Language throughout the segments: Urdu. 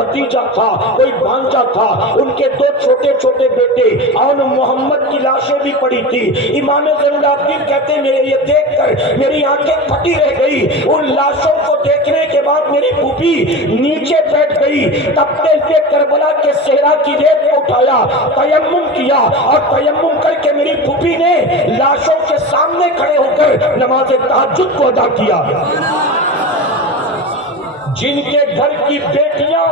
بھتیجا تھا، کوئی بھانجا تھا، ان کے 2 چھوٹے چھوٹے بیٹے اور محمد کی لاشیں بھی پڑی تھی۔ امام زین العابدین کہتے ہیں میرے یہ دیکھ کر میری آنکھیں پھٹی رہ گئی۔ ان لاشوں کو دیکھنے کے بعد میری پھوپھی نیچے بیٹھ گئی، تپتے ہوئے کربلا کے صحرا کی ریت کو اٹھایا، تیمم کیا، اور تیمم کر کے میری پھوپھی نے لاشوں کے سامنے کھڑے ہو کر نماز تہجد کو ادا کیا۔ جن کے گھر کی بیٹیاں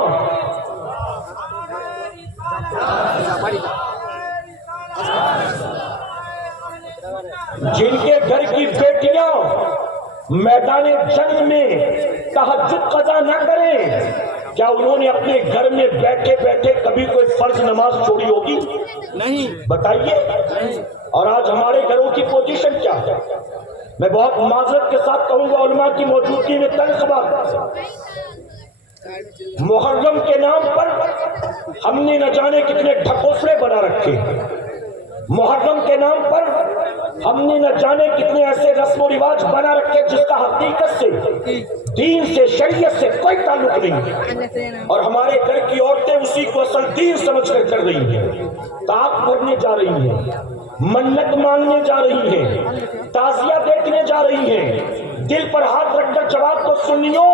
میدان جنگ میں تہجد قضا نہ کریں، کیا انہوں نے اپنے گھر میں بیٹھے بیٹھے کبھی کوئی فرض نماز چھوڑی ہوگی؟ نہیں، بتائیے۔ اور آج ہمارے گھروں کی پوزیشن کیا ہے؟ میں بہت معذرت کے ساتھ کہوں گا، علماء کی موجودگی میں تلخ بات، محرم کے نام پر ہم نے نہ جانے کتنے ڈھکوسلے بنا رکھے، محرم کے نام پر ہم نے نہ جانے کتنے ایسے رسم و رواج بنا رکھے جس کا حقیقت سے، دین سے، شریعت سے کوئی تعلق نہیں، اور ہمارے گھر کی عورتیں اسی کو اصل دین سمجھ کر کر رہی ہیں، طاق پڑھنے جا رہی ہیں، منت مانگنے جا رہی ہیں، تعزیہ دیکھنے جا رہی ہیں۔ دل پر ہاتھ رکھ کر جواب کو سنیو،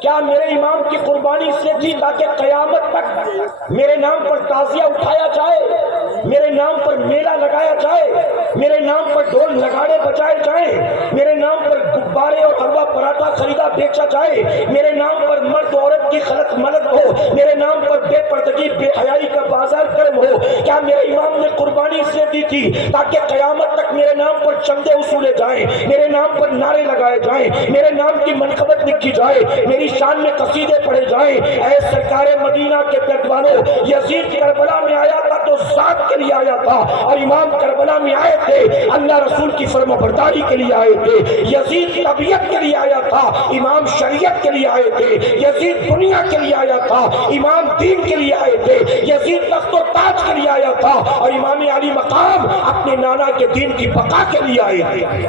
کیا میرے امام کی قربانی اس لیے تھی تاکہ قیامت تک میرے نام پر تعزیہ اٹھایا جائے، میرے نام پر میلہ لگایا جائے، میرے نام پر ڈھول نگاڑے بجائے جائیں، میرے نام پر غبارے اور حلوہ پراٹھا خریدا بیچا جائے، میرے نام پر مرد عورت کی خلط ملط ہو، میرے نام پر بے پردگی بے حیائی کا بازار گرم ہو؟ کیا میرے امام نے قربانی اس لیے دی تھی تاکہ قیامت تک میرے نام پر چندے وصولے جائیں، میرے نام پر نعرے لگائے جائیں، میرے نام کی منقبت لکھی جائے، میری شان میں قصیدے پڑھے جائیں؟ اے سرکار مدینہ کے پیدوانوں، یزید کربلا میں آیا تھا تو ذات کے لیے آیا تھا، اور امام کربلا میں آئے تھے اللہ رسول کی فرمانبرداری کے لیے آئے تھے۔ یزید طبیعت کے لیے آیا تھا، امام شریعت کے لیے آئے تھے۔ یزید دنیا کے لیے آیا تھا، امام دین کے لیے آئے تھے۔ یزید تخت و تاج کے لیے آیا تھا، اور امام علی مقام اپنے نانا کے دین کی بقا کے لیے آئے تھے۔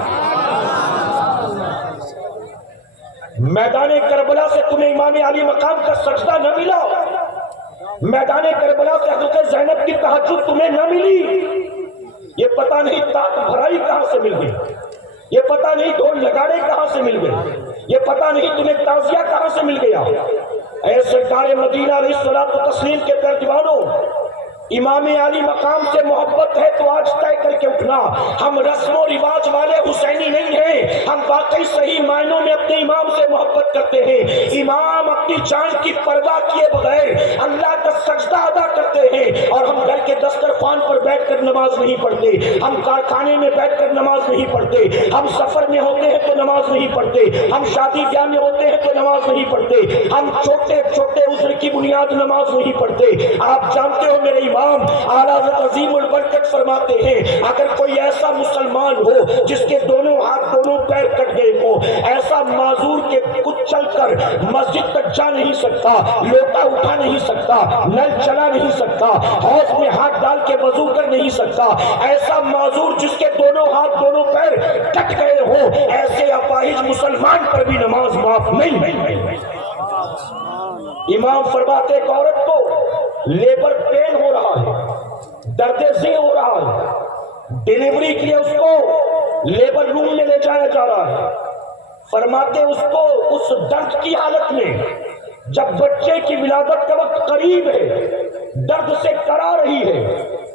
میدان کربلا سے تمہیں امام علی مقام کا سجدہ نہ ملا، میدان کربلا سے حضرت زینب کی تہجد تمہیں نہ ملی، یہ پتہ نہیں طاق بھرائی کہاں سے مل گئی، یہ پتہ نہیں ڈھول نگاڑے کہاں سے مل گئے، یہ پتہ نہیں تمہیں تعزیہ کہاں سے مل گیا۔ اے سرکار مدینہ علیہ الصلوۃ والتسلیم کے ترجمانوں، امام علی مقام سے محبت ہے تو آج طے کر کے اٹھنا، ہم رسم و رواج والے حسینی نہیں ہیں، ہم واقعی صحیح معنوں میں اپنے امام سے محبت کرتے ہیں۔ امام اپنی جان کی پرواہ کیے بغیر اللہ کا سجدہ ادا کرتے ہیں، اور ہم گھر کے دسترخوان پر بیٹھ کر نماز نہیں پڑھتے، ہم کارخانے میں بیٹھ کر نماز نہیں پڑھتے، ہم سفر میں ہوتے ہیں تو نماز نہیں پڑھتے، ہم شادی بیاہ میں ہوتے ہیں تو نماز نہیں پڑھتے، ہم چھوٹے چھوٹے عذر کی بنیاد نماز نہیں پڑھتے۔ آپ جانتے ہو میرے امام اعلیٰ حضرت عظیم البرکت فرماتے ہیں، اگر کوئی ایسا مسلمان ہو جس کے دونوں ہاتھ دونوں پیر کٹ گئے ہو، ایسا معذور کے کچھ چل کر مسجد تک جا نہیں سکتا، لوٹا اٹھا نہیں سکتا، نل چلا نہیں سکتا، حوض میں ہاتھ ڈال کے وضو کر نہیں سکتا، ایسا معذور جس کے دونوں ہاتھ دونوں پیر کٹ گئے ہو، ایسے اپاہج مسلمان پر بھی نماز معاف نہیں۔ امام فرماتے ایک عورت کو لیبر پین ہو رہا ہے، درد ذی ہو رہا ہے، ڈیلیوری کے لیے اس کو لیبر روم میں لے جایا جا رہا ہے، فرماتے اس کو اس درد کی حالت میں جب بچے کی ولادت کا وقت قریب ہے، درد سے کرا رہی ہے،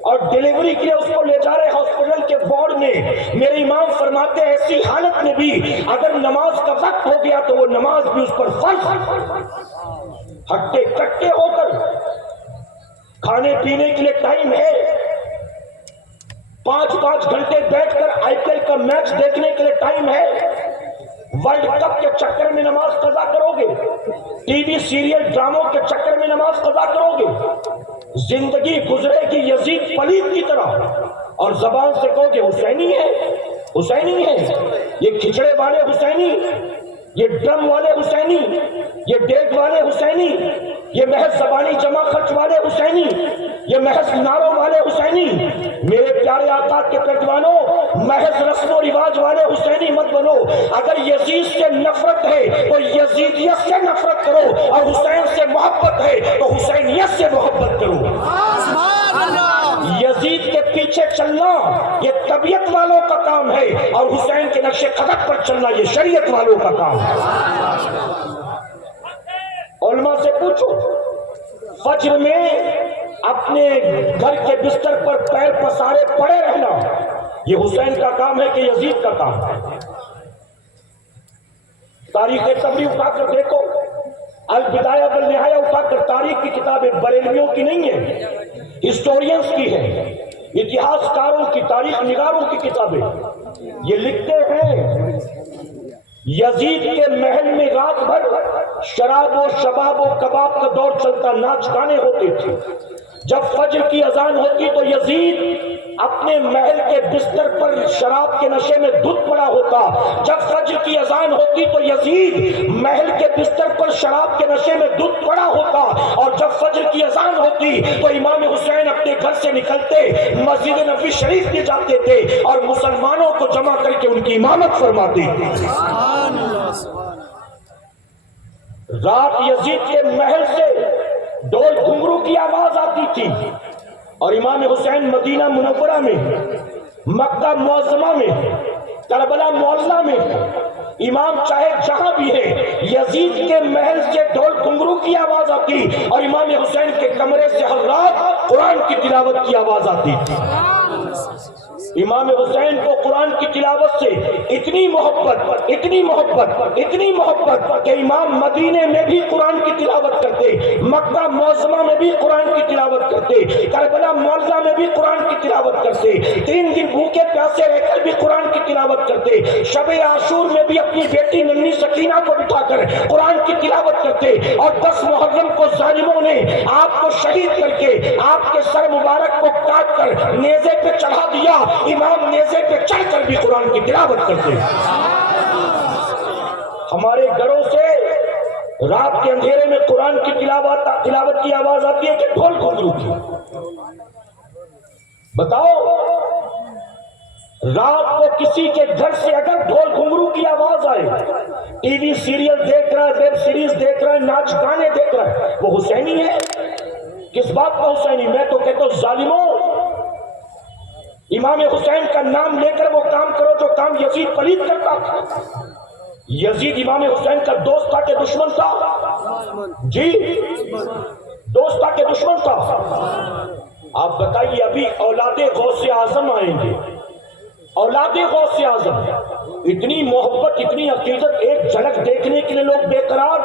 اور ڈیلیوری کے لیے اس کو لے جا رہے ہاسپٹل کے وارڈ میں، میرے امام فرماتے ہیں ایسی حالت میں بھی اگر نماز کا وقت ہو گیا تو وہ نماز بھی اس پر فرض، ہٹے کٹے ہو کر کھانے پینے کے لیے ٹائم ہے، 5 گھنٹے بیٹھ کر آئی پی ایل کا میچ دیکھنے کے لیے ٹائم ہے، ورلڈ کپ کے چکر میں نماز قضا کرو گے، ٹی وی سیریل ڈراموں کے چکر میں نماز قضا کرو گے، زندگی گزرے گی یزید پلید کی طرح، اور زبان سے کہو گے حسینی ہے، حسینی ہے، یہ کھچڑے والے حسینی، یہ ڈرم والے حسینی، یہ ڈیگ والے حسینی، یہ محض زبانی جمع خرچ والے حسینی، یہ محض نعروں والے حسینی۔ میرے پیارے آقا کے پیروانوں، محض رسم و رواج والے حسینی مت بنو، اگر یزید سے نفرت ہے تو یزیدیت سے نفرت کرو، اور حسین سے محبت ہے حسینیت سے محبت کرو. یزید کے پیچھے چلنا یہ طبیعت والوں کا کام ہے اور حسین کے نقش قدم پر چلنا یہ شریعت والوں کا کام ہے. علماء سے پوچھو فجر میں اپنے گھر کے بستر پر پیر پسارے پڑے رہنا یہ حسین کا کام ہے کہ یزید کا کام ہے؟ تاریخ طبری اٹھا کر دیکھو, البدایہ والنہایہ اٹھا کر تاریخ کی کتابیں بریلویوں کی نہیں ہے, ہسٹورینز کی ہے, اتہاس کاروں کی, تاریخ نگاروں کی کتابیں. یہ لکھتے ہیں یزید کے محل میں رات بھر شراب و شباب و کباب کا دور چلتا, ناچ گانے ہوتے تھے. جب فجر کی اذان ہوتی تو یزید اپنے محل کے بستر پر شراب کے نشے میں دھت پڑا ہوتا. جب فجر کی اذان ہوتی تو یزید محل کے بستر پر شراب کے نشے میں دھت پڑا ہوتا. اور جب فجر کی اذان ہوتی تو امام حسین اپنے گھر سے نکلتے مسجد نبوی شریف میں جاتے تھے اور مسلمانوں کو جمع کر کے ان کی امامت فرماتے تھے. رات یزید کے محل سے ڈول گھنگرو کی آواز آتی تھی اور امام حسین مدینہ منورہ میں, مکہ معظمہ میں, کربلا معظمہ میں, امام چاہے جہاں بھی ہے, یزید کے محل سے ڈول گھنگرو کی آواز آتی اور امام حسین کے کمرے سے ہر رات قرآن کی تلاوت کی آواز آتی تھی. امام حسین کو قرآن کی تلاوت سے اتنی محبت کہ امام مدینے میں بھی قرآن کی تلاوت کرتے, مکہ معظمہ میں بھی قرآن کی تلاوت کرتے, کربلا معظمہ میں بھی قرآن کی تلاوت کرتے, 3 دن بھوکے پیاسے رہ کر بھی قرآن کی تلاوت کرتے, شب عاشور میں بھی اپنی بیٹی ننھی سکینہ کو بٹھا کر قرآن کی تلاوت کرتے, اور 10 محرم کو ظالموں نے آپ کو شہید کر کے آپ کے سر مبارک کو کاٹ کر نیزے پہ چڑھا دیا, امام نیزے پہ چڑھ کر بھی قرآن کی تلاوت کرتے. ہمارے گھروں سے رات کے اندھیرے میں قرآن کی تلاوت کی آواز آتی ہے کہ ڈھول گھنگرو کی. بتاؤ رات کو کسی کے گھر سے اگر ڈھول گھنگرو کی آواز آئے, ٹی وی سیریل دیکھ رہا ہے, ویب سیریز دیکھ رہا ہے, ناچ گانے دیکھ رہا ہے, وہ حسینی ہے؟ کس بات کا حسینی؟ میں تو کہتا ہوں ظالموں, امام حسین کا نام لے کر وہ کام کرو جو کام یزید پلید کرتا تھا. یزید امام حسین کا دوست تھا کہ دشمن تھا؟ جی دوست تھا کہ دشمن تھا؟ آپ بتائیے. ابھی اولاد غوث اعظم آئیں گے, اولاد غوث اعظم, اتنی محبت اتنی عقیدت, ایک جھلک دیکھنے کے لیے لوگ بے قرار.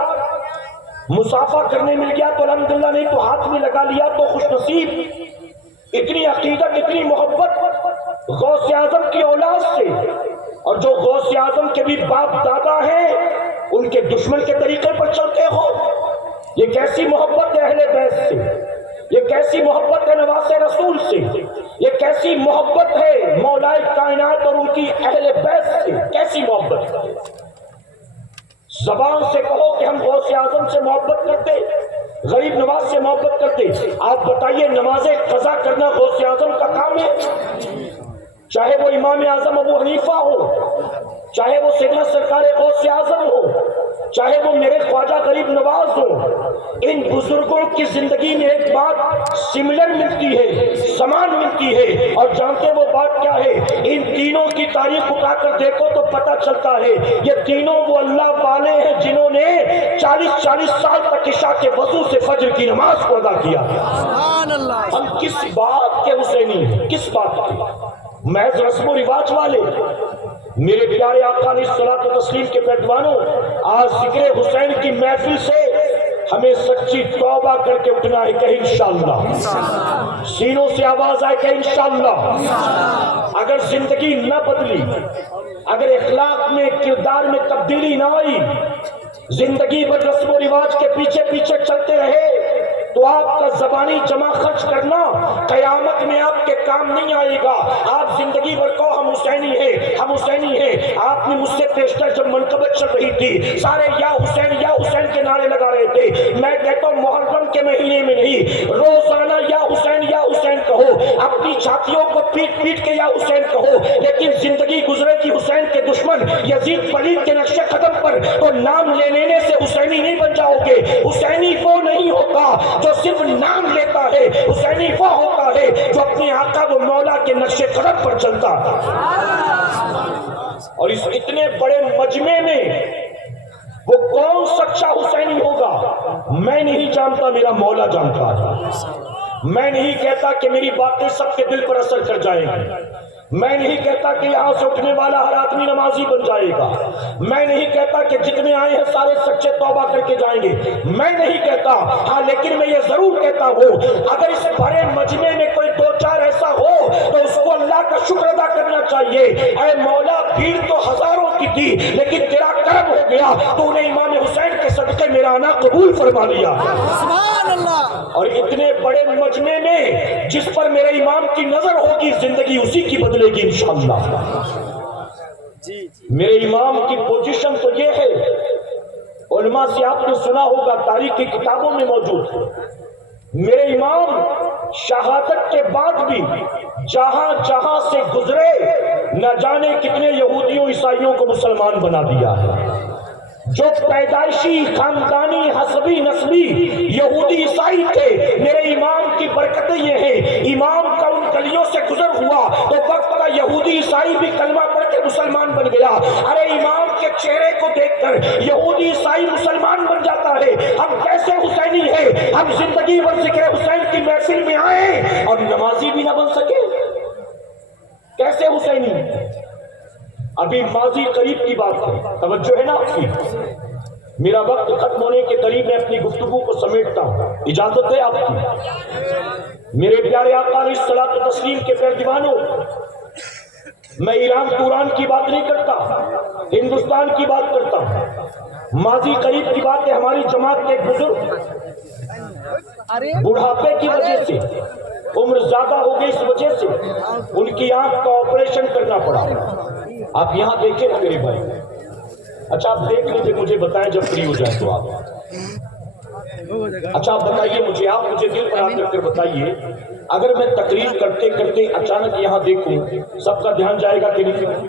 مسافہ کرنے مل گیا تو الحمدللہ, نہیں تو ہاتھ میں لگا لیا تو خوش نصیب. اتنی عقیدت اتنی محبت غوث اعظم کی اولاد سے, اور جو غوث اعظم کے بھی باپ دادا ہیں ان کے دشمن کے طریقے پر چلتے ہو. یہ کیسی محبت ہے اہل بیت سے, یہ کیسی محبت ہے نواز رسول سے, یہ کیسی محبت ہے مولائے کائنات اور ان کی اہل بیت سے, کیسی محبت ہے. زبان سے کہو کہ ہم غوث اعظم سے محبت کرتے, غریب نواز سے محبت کرتے. آپ بتائیے نماز قضا کرنا غوث اعظم کا کام ہے؟ چاہے وہ امام اعظم ابو حنیفہ ہو, چاہے وہ سیدنا سرکار غوث اعظم ہو, چاہے وہ میرے خواجہ غریب نواز ہو, ان بزرگوں کی زندگی میں ایک بات سملر ملتی ہے, سمان ملتی ہے. اور جانتے وہ بات کیا ہے؟ ان تینوں کی تاریخ اٹھا کر دیکھو تو پتہ چلتا ہے یہ تینوں وہ اللہ والے ہیں جنہوں نے 40 سال تک عشاء کے وضو سے فجر کی نماز کو ادا کیا. ہم کس بات کے حسینی ہیں, کس بات کے؟ محض رسم و رواج والے. میرے پیارے آقا علیہ الصلوۃ والتسلیم کے پیروانوں, آج ذکر حسین کی محفل سے ہمیں سچی توبہ کر کے اٹھنا ہے کہ انشاءاللہ, سینوں سے آواز آئے کہ انشاءاللہ. اگر زندگی نہ بدلی, اگر اخلاق میں کردار میں تبدیلی نہ آئی, زندگی بھر رسم و رواج کے پیچھے پیچھے چلتے رہے تو آپ کا زبانی جمع خرچ کرنا قیامت میں آپ کے کام نہیں آئے گا. آپ زندگی بھر کو ہم حسینی ہیں, ہم حسینی ہیں. آپ نے مجھ سے پیشتر جب منقبت چل رہی تھی سارے یا حسین کے نعرے لگا رہے تھے. میں کہتا ہوں محرم کے مہینے میں نہیں, روزانہ یا حسین کہو, اپنی چھاتیوں کو پیٹ پیٹ کے یا حسین کہو, لیکن زندگی گزرے کی حسین کے دشمن یزید پلید کے نقش قدم پر تو نام لے لینے سے حسینی نہیں بن جاؤ گے. حسینی وہ نہیں ہوتا جو حسینی وہ ہوتا ہے جو اپنے آقا و مولا کے نقش قدم پر چلتا ہے. اور اس اتنے بڑے مجمع میں وہ کون سچا حسینی ہوگا میں نہیں جانتا، میرا مولا جانتا ہے. میں نہیں کہتا کہ میری باتیں سب کے دل پر اثر کر جائیں گی، میں نہیں کہتا کہ یہاں سے اٹھنے والا ہر آدمی نمازی بن جائے گا، میں نہیں کہتا کہ جتنے آئے ہیں سارے سچے توبہ کر کے جائیں گے، میں نہیں کہتا. ہاں لیکن میں یہ ضرور کہتا ہوں اگر اس بڑے مجمع میں کوئی دو چار ایسا ہو تو اس کو اللہ کا شکر ادا کرنا چاہیے. اے مولا بھیڑ تو ہزاروں کی تھی لیکن تیرا کرم ہو گیا، تو نے امام حسین کے صدقے میرا آنا قبول فرما لیا. سبحان اللہ. اور اتنے بڑے مجمع میں جس پر میرے امام کی نظر ہوگی زندگی اسی کی بدلے گی انشاءاللہ. میرے امام کی پوزیشن تو یہ ہے، علماء سے آپ نے سنا ہوگا، تاریخ کی کتابوں میں موجود ہے. میرے امام شہادت کے بعد بھی جہاں جہاں سے گزرے نہ جانے کتنے یہودیوں عیسائیوں کو مسلمان بنا دیا ہے. جو پیدائشی خاندانی حسبی نسبی یہودی عیسائی تھے، میرے امام کی برکتیں یہ ہیں، امام کا ان گلیوں سے گزر ہوا تو وقت کا یہودی عیسائی بھی کلمہ پڑھ کے مسلمان بن گیا. ارے امام کے چہرے کو دیکھ کر یہودی عیسائی مسلمان بن جاتا ہے. ہم کیسے حسینی ہیں، ہم زندگی بھر ذکر حسین کی محفل میں آئے اور نمازی بھی نہ بن سکے، کیسے حسینی؟ ابھی ماضی قریب کی بات ہے، توجہ ہے نا آپ کی. میرا وقت ختم ہونے کے قریب میں اپنی گفتگو کو سمیٹتا ہوں، اجازت ہے آپ کی؟ میرے پیارے آقا علیہ الصلوۃ والتسلیم کے پیر دیوانوں، میں ایران توران کی بات نہیں کرتا، ہندوستان کی بات کرتا ہوں. ماضی قریب کی بات ہے، ہماری جماعت کے ایک بزرگ بڑھاپے کی وجہ سے، عمر زیادہ ہو گئی اس وجہ سے ان کی آنکھ کا آپریشن کرنا پڑا. آپ یہاں دیکھیں نا میرے بھائی، اچھا آپ دیکھ لیجیے، مجھے بتائیں جب فری ہو جائے تو آپ. اچھا آپ بتائیے مجھے، آپ مجھے دل پر ہاتھ رکھ کر بتائیے، اگر میں تقریر کرتے کرتے اچانک یہاں دیکھوں سب کا دھیان جائے گا کہ نہیں؟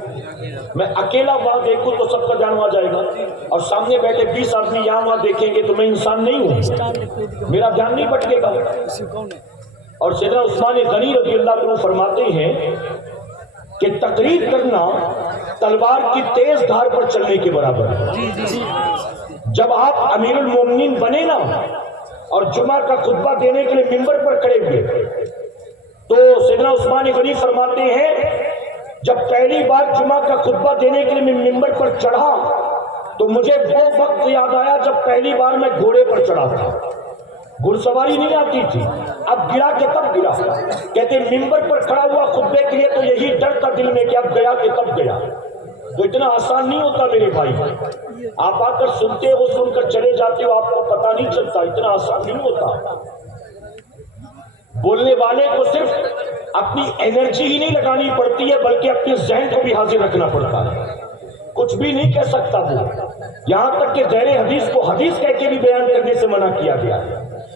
میں اکیلا وہاں دیکھوں تو سب کا دھیان وہاں جائے گا، اور سامنے بیٹھے 20 آدمی یہاں وہاں دیکھیں گے تو میں انسان نہیں ہوں، میرا دھیان نہیں بٹکے گا. اور سیدنا عثمان غنی رضی اللہ عنہ فرماتے ہیں کہ تقریر کرنا تلوار کی تیز دھار پر چلنے کے برابر ہے. جب آپ امیر المومنین بنے نا اور جمعہ کا خطبہ دینے کے لیے منبر پر کھڑے ہوئے تو سیدنا عثمان غنی فرماتے ہیں جب پہلی بار جمعہ کا خطبہ دینے کے لیے میں منبر پر چڑھا تو مجھے وہ وقت یاد آیا جب پہلی بار میں گھوڑے پر چڑھا تھا. گھڑ سواری نہیں آتی تھی، اب گرا کے تب گرا. کہتے ممبر پر کھڑا ہوا خطبے کے لیے تو یہی ڈر تھا دل میں کہ اب گیا کہ تب گیا. تو اتنا آسان نہیں ہوتا میرے بھائی، آپ آ کر سنتے ہو، سن کر چلے جاتے ہو، آپ کو پتہ نہیں چلتا، اتنا آسان نہیں ہوتا. بولنے والے کو صرف اپنی انرجی ہی نہیں لگانی پڑتی ہے بلکہ اپنے ذہن کو بھی حاضر رکھنا پڑتا ہے. کچھ بھی نہیں کہہ سکتا وہ، یہاں تک کہ غیر حدیث کو حدیث کہہ کے بھی بیان کرنے سے منع کیا گیا.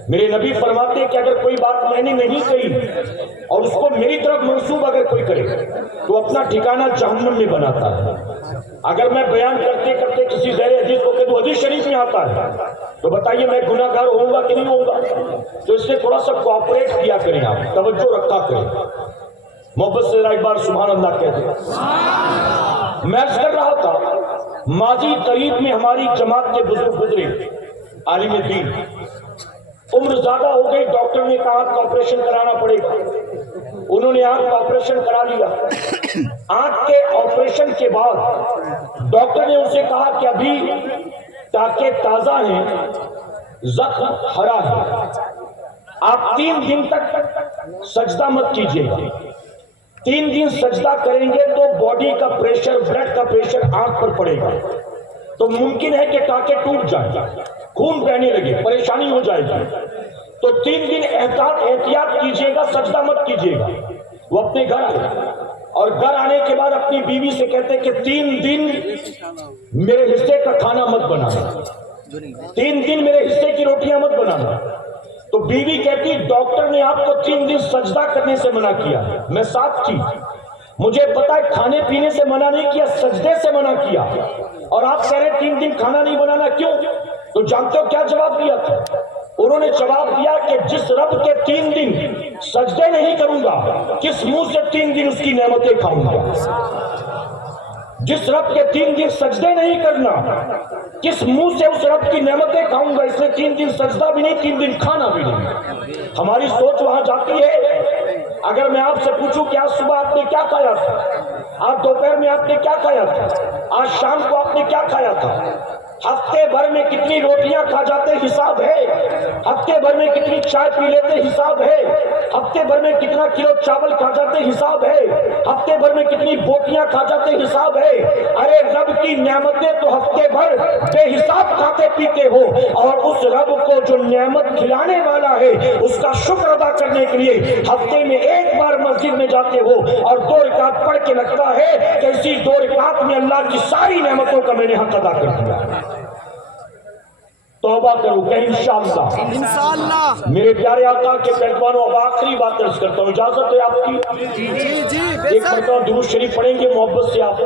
میرے نبی فرماتے ہیں کہ اگر کوئی بات میں نے نہیں کہی اور اس کو میری طرف منسوب اگر کوئی کرے تو اپنا ٹھکانہ جہنم میں بناتا ہے. اگر میں بیان کرتے کرتے کسی غیر حدیث کو کہ تو حدیث شریف میں آتا ہے تو بتائیے میں گناہ گار ہوں گا کہ نہیں ہوں گا؟ تو اس سے تھوڑا سا کوآپریٹ کیا کریں، آپ توجہ رکھا کریں. محبت سے ایک بار سبحان اللہ کہتے ہیں. میں عرض کر رہا تھا ماضی قریب میں ہماری جماعت کے بزرگ گزرے، عالم دین، عمر زیادہ ہو گئی، ڈاکٹر نے کہا آنکھ کا آپریشن کرانا پڑے گا. انہوں نے آنکھ کا آپریشن کرا لیا. آنکھ کے آپریشن کے بعد ڈاکٹر نے ان سے کہا کہ ابھی ٹانکے تازہ ہیں، زخم ہرا ہے، آپ 3 دن تک سجدہ مت کیجیے گا. 3 دن سجدہ کریں گے تو باڈی کا پریشر، بلڈ کا پریشر آنکھ پر پڑے گا تو ممکن ہے کہ ٹانکے ٹوٹ جائیں، خون بہنے لگے، پریشانی ہو جائے گی. تو 3 دن احتیاط کیجیے گا، سجدہ مت کیجیے گا. وہ اپنے گھر آئے اور گھر آنے کے بعد اپنی بیوی سے کہتے کہ 3 دن میرے حصے کا کھانا مت بنانا، 3 دن میرے حصے کی روٹیاں مت بنانا. تو بیوی کہتی ڈاکٹر نے آپ کو 3 دن سجدہ کرنے سے منع کیا، میں ساتھ تھی، مجھے پتا ہے کھانے پینے سے منع نہیں کیا، سجدے سے منع کیا، اور آپ کہہ رہے 3 دن کھانا نہیں بنانا، کیوں؟ تو جانتے ہو کیا جواب دیا تھا؟ انہوں نے جواب دیا کہ جس رب کے 3 دن سجدے نہیں کروں گا، کس منہ سے 3 دن اس کی نعمتیں کھاؤں گا؟ جس رب کے 3 دن سجدے نہیں کرنا، کس منہ سے اس رب کی نعمتیں کھاؤں گا؟ اس نے 3 دن سجدہ بھی نہیں، 3 دن کھانا بھی نہیں۔ ہماری سوچ وہاں جاتی ہے۔ اگر میں آپ سے پوچھوں کہ آج صبح آپ نے کیا کھایا تھا، آج دوپہر میں آپ نے کیا کھایا تھا، آج شام کو آپ نے کیا کھایا تھا، ہفتے بھر میں کتنی روٹیاں کھا جاتے حساب ہے، ہفتے بھر میں کتنی چائے پی لیتے حساب ہے، ہفتے بھر میں کتنا کلو چاول کھا جاتے حساب ہے، ہفتے بھر میں کتنی بوٹیاں کھا جاتے حساب ہے۔ ارے رب کی نعمتیں تو ہفتے بھر بے حساب کھاتے پیتے ہو، اور اس رب کو جو نعمت کھلانے والا ہے اس کا شکر ادا کرنے کے لیے ہفتے میں ایک بار مسجد میں جاتے ہو اور 2 رکعت پڑھ کے لگتا ہے کہ اسی 2 رکعت میں اللہ کی ساری نعمتوں کا میں نے حق ادا کر دیا۔ توبہ کرو کہ انشاءاللہ۔ میرے پیارے آقا کے پہلوانوں، اب آخری بات عرض کرتا ہوں، اجازت ہے آپ کی؟ ایک مرتبہ درود شریف پڑھیں گے محبت سے آپ؟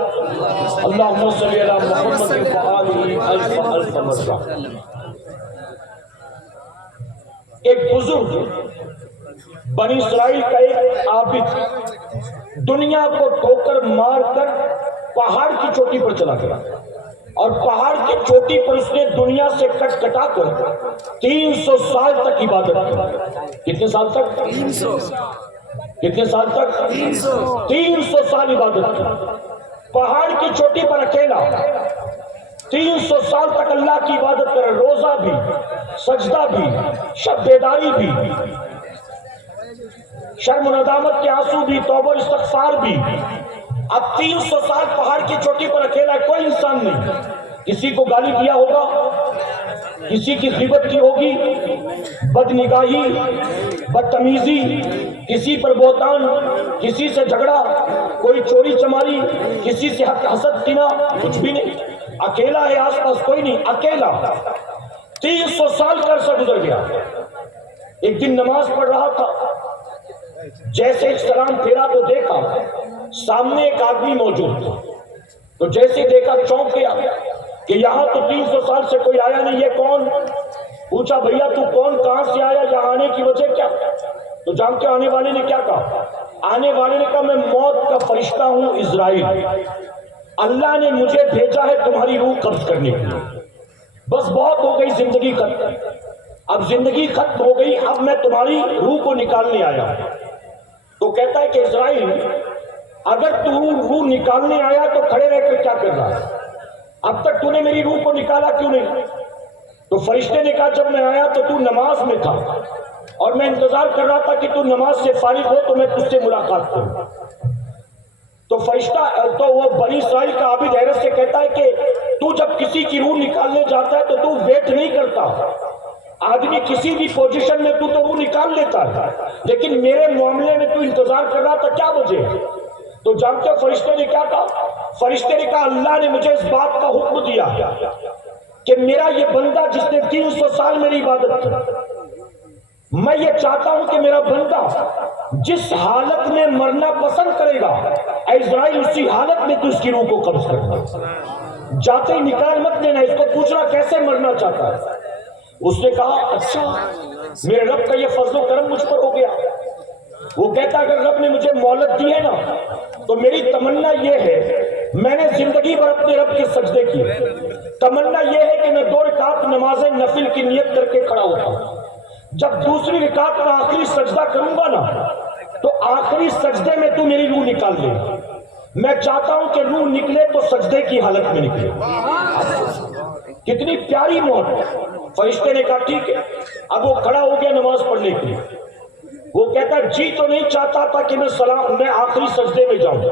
اللہم صلی علی محمد وآلہ الف الف مرہ۔ ایک بزرگ بنی اسرائیل کا ایک عابد دنیا کو ٹھوکر مار کر پہاڑ کی چوٹی پر چلا گیا، اور پہاڑ کی چوٹی پر اس نے دنیا سے کٹ کٹا کر 300 سال تک عبادت کی۔ کتنے سال تک؟ 300۔ کتنے سال تک؟ 300 سال عبادت کی، پہاڑ کی چوٹی پر اکیلا 300 سال تک اللہ کی عبادت کرے، روزہ بھی، سجدہ بھی، شب بیداری بھی، شرم و ندامت کے آنسو بھی، توبہ و استغفار بھی۔ اب 300 سال پہاڑ کی چوٹی پر اکیلا ہے، کوئی انسان نہیں، کسی کو گالی دیا ہوگا، کسی کی غیبت کی ہوگی، بدنگاہی، بدتمیزی، کسی پر بہتان، کسی سے جھگڑا، کوئی چوری چماری، کسی سے حق حسد کینہ، کچھ بھی نہیں، اکیلا ہے، آس پاس کوئی نہیں، اکیلا 300 سال کا عرصہ گزر گیا۔ ایک دن نماز پڑھ رہا تھا، جیسے سلام پھیرا تو دیکھا سامنے ایک آدمی موجود تھا، تو جیسے دیکھا چونک گیا کہ یہاں تو 300 سال سے کوئی آیا نہیں، یہ کون؟ پوچھا بھیا تو کون، کہاں سے آیا، یہاں آنے کی وجہ کیا؟ تو جانتے آنے والے نے کیا کہا؟ آنے والے نے کہا میں موت کا فرشتہ ہوں اسرائیل، اللہ نے مجھے بھیجا ہے تمہاری روح قبض کرنے کے لیے، بس بہت ہو گئی زندگی ختم، اب زندگی ختم ہو گئی، اب میں تمہاری روح کو نکالنے آیا۔ تو کہتا ہے کہ اسرائیل اگر تو روح نکالنے آیا تو کھڑے رہ کر کیا کر رہا ہے، اب تک تو نے میری روح کو نکالا کیوں نہیں؟ تو فرشتے نے کہا جب میں آیا تو تو نماز میں تھا، اور میں انتظار کر رہا تھا کہ تو نماز سے فارغ ہو تو میں تجھ سے ملاقات کروں۔ تو فرشتہ تو وہ بنی اسرائیل کا عابد حیرت سے کہتا ہے کہ تو جب کسی کی روح نکالنے جاتا ہے تو تو ویٹ نہیں کرتا، آدمی کسی بھی پوزیشن میں تو روح نکال لیتا ہے، لیکن میرے معاملے میں تو انتظار کر رہا تھا، کیا وجہ؟ تو جانتے ہو فرشتے نے کیا کہا؟ فرشتے نے کہا اللہ نے مجھے اس بات کا حکم دیا کہ میرا یہ بندہ جس نے 300 سال میری عبادت کی، میں یہ چاہتا ہوں کہ میرا بندہ جس حالت میں مرنا پسند کرے گا اے اسرائیل اسی حالت میں تو اس کی روح کو قبض کرنا، جاتے ہی نکال مت دینا، اس کو پوچھنا کیسے مرنا چاہتا ہے۔ اس نے کہا اچھا میرے رب کا یہ فضل و کرم مجھ پر ہو گیا۔ وہ کہتا اگر رب نے مجھے مہلت دی ہے نا تو میری تمنا یہ ہے، میں نے زندگی بھر اپنے رب کے سجدے کیے، تمنا یہ ہے کہ میں 2 رکعت نماز نفل کی نیت کر کے کھڑا ہوتا ہوں، جب دوسری رکعت کا آخری سجدہ کروں گا نا تو آخری سجدے میں تو میری روح نکال لے، میں چاہتا ہوں کہ روح نکلے تو سجدے کی حالت میں نکلے۔ کتنی پیاری موت۔ فرشتے نے کہا ٹھیک ہے، اب وہ کھڑا ہو گیا نماز پڑھنے کے لیے۔ وہ کہتا ہے جی تو نہیں چاہتا تھا کہ میں آخری سجدے میں جاؤں،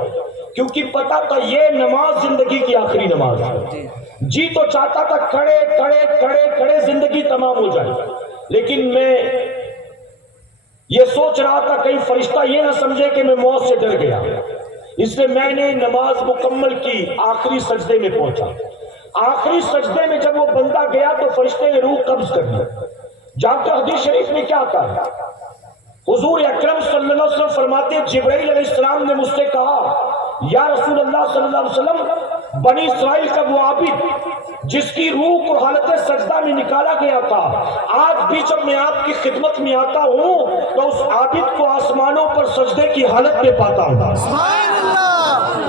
کیونکہ پتا تھا یہ نماز زندگی کی آخری نماز ہے، جی تو چاہتا تھا کھڑے کھڑے کھڑے کھڑے زندگی تمام ہو جائے، لیکن میں یہ سوچ رہا تھا کہیں فرشتہ یہ نہ سمجھے کہ میں موت سے ڈر گیا، اس لیے میں نے نماز مکمل کی، آخری سجدے میں پہنچا۔ آخری سجدے میں جب وہ بندہ گیا تو فرشتے نے روح قبض کر دی۔ جانتے حدیث شریف میں کیا کہا؟ حضور اکرم صلی اللہ علیہ وسلم فرماتے جبرائیل علیہ السلام نے مجھ سے کہا یا رسول اللہ صلی اللہ علیہ وسلم، بنی اسرائیل کا وہ عابد جس کی روح کو حالت سجدہ میں نکالا گیا تھا، آج بھی جب میں آپ کی خدمت میں آتا ہوں تو اس عابد کو آسمانوں پر سجدے کی حالت میں پاتا ہوں۔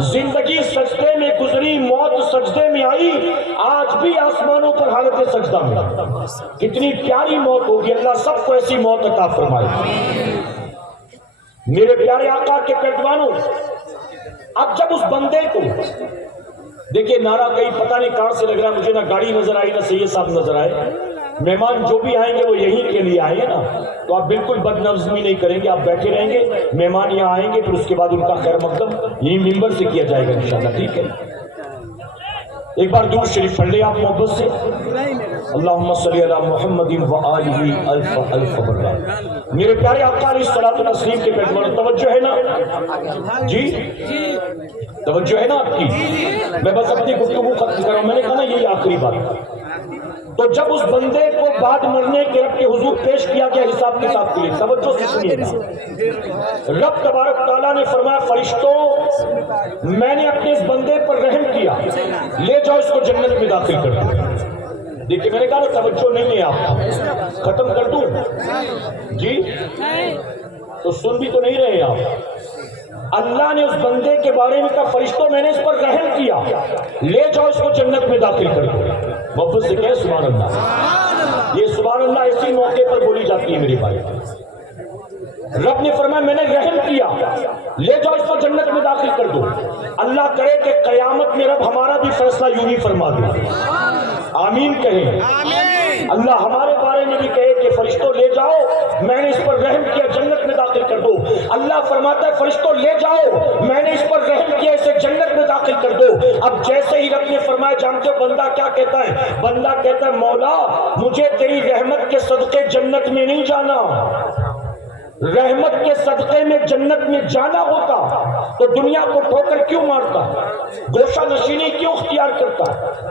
زندگی سجدے میں گزری، موت سجدے میں آئی، آج بھی آسمانوں پر حالت سجدہ میں۔ کتنی پیاری موت ہوگی، اللہ سب کو ایسی موت عطا فرمائے۔ میرے پیارے آقا کے پیروانوں، اب جب اس بندے کو دیکھیے، نعرہ کہیں پتہ نہیں کہاں سے لگ رہا ہے، مجھے نہ گاڑی نظر آئی نہ سید صاحب نظر آئے۔ مہمان جو بھی آئیں گے وہ یہیں کے لیے آئیں گے نا، تو آپ بالکل بد نظمی نہیں کریں گے، آپ بیٹھے رہیں گے، مہمان یہاں آئیں گے، پھر اس کے بعد ان کا خیر مقدم یہی ممبر سے کیا جائے گا انشاءاللہ، ٹھیک ہے؟ ایک بار درود شریف پڑھ لیں آپ محبت سے، اللہم صلی علی محمد وآلہ الف الف مرہ۔ میرے پیارے آقا علیہ الصلوۃ والتسلیم کے پیغمبر، توجہ ہے نا جی؟ توجہ ہے نا آپ کی؟ میں بس اپنی گفتگو ختم کر رہا ہوں، میں نے کہا نا یہی آخری بات۔ تو جب اس بندے کو بعد مرنے کے رب کے حضور پیش کیا گیا حساب کتاب کے لیے، توجہ سے سنیے گا، رب تبارک تعالیٰ نے فرمایا فرشتوں میں نے اپنے اس بندے پر رحم کیا، لے جاؤ اس کو جنت میں داخل کر دو۔ دیکھیں میں نے کہا نا توجہ نہیں ہے آپ، ختم کر دوں جی؟ تو سن بھی تو نہیں رہے آپ۔ اللہ نے اس بندے کے بارے میں کہا فرشتوں میں نے اس پر رحم کیا، لے جاؤ اس کو جنت میں داخل کر دو۔ محبت سے کہے سبحان اللہ۔ یہ سبحان اللہ اسی موقع پر بولی جاتی ہے میری بھائی۔ رب نے فرمایا میں نے رحم کیا، لے جاؤ اس کو جنت میں داخل کر دو۔ اللہ کرے کہ قیامت میں رب ہمارا بھی فیصلہ یوں ہی فرما دے، آمین کہیں۔ اللہ ہمارے بارے میں بھی کہے کہ فرشتوں لے جاؤ، میں نے اس پر رحم کیا، جنت میں داخل کر دو۔ اللہ فرماتا ہے فرشتوں لے جاؤ، میں نے اس پر رحم کیا، اسے جنت میں داخل کر دو۔ اب جیسے ہی رب نے فرمایا، جانتے ہو بندہ کیا کہتا ہے؟ بندہ کہتا ہے مولا مجھے تیری رحمت کے صدقے جنت میں نہیں جانا، رحمت کے صدقے میں جنت میں جانا ہوتا تو دنیا کو ٹھوکر کیوں مارتا، گوشہ نشینی کیوں اختیار کرتا،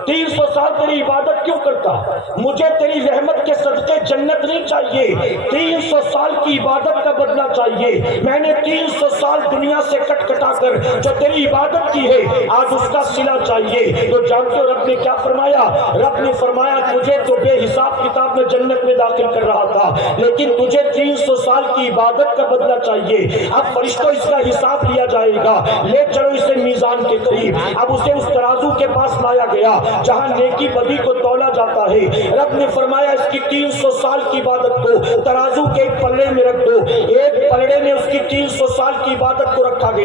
300 سال تیری عبادت کیوں کرتا؟ مجھے تیری رحمت کے صدقے جنت نہیں چاہیے، 300 سال کی عبادت کا بدلہ چاہیے۔ میں نے 300 سال دنیا سے کٹ کٹا کر جو تیری عبادت کی ہے آج اس کا صلہ چاہیے۔ تو جانتے ہو رب نے کیا فرمایا؟ رب نے فرمایا تجھے تو بے حساب کتاب میں جنت میں داخل کر رہا تھا، لیکن تجھے 300 سال کی عبادت کا بدلہ چاہیے۔ اب فرشتوں اس کا حساب لیا جائے گا، لے چلو اسے میزان کے قریب۔ اب اسے اس ترازو کے پاس لایا گیا جہاں نیکی بدی کو تولا جاتا ہے۔ رب نے فرمایا اس کی 300 سال کی عبادت کو ترازو کے ایک پلڑے میں رکھ دو۔ ایک پلڑے میں اس کی 300 سال کی عبادت کو رکھا گیا۔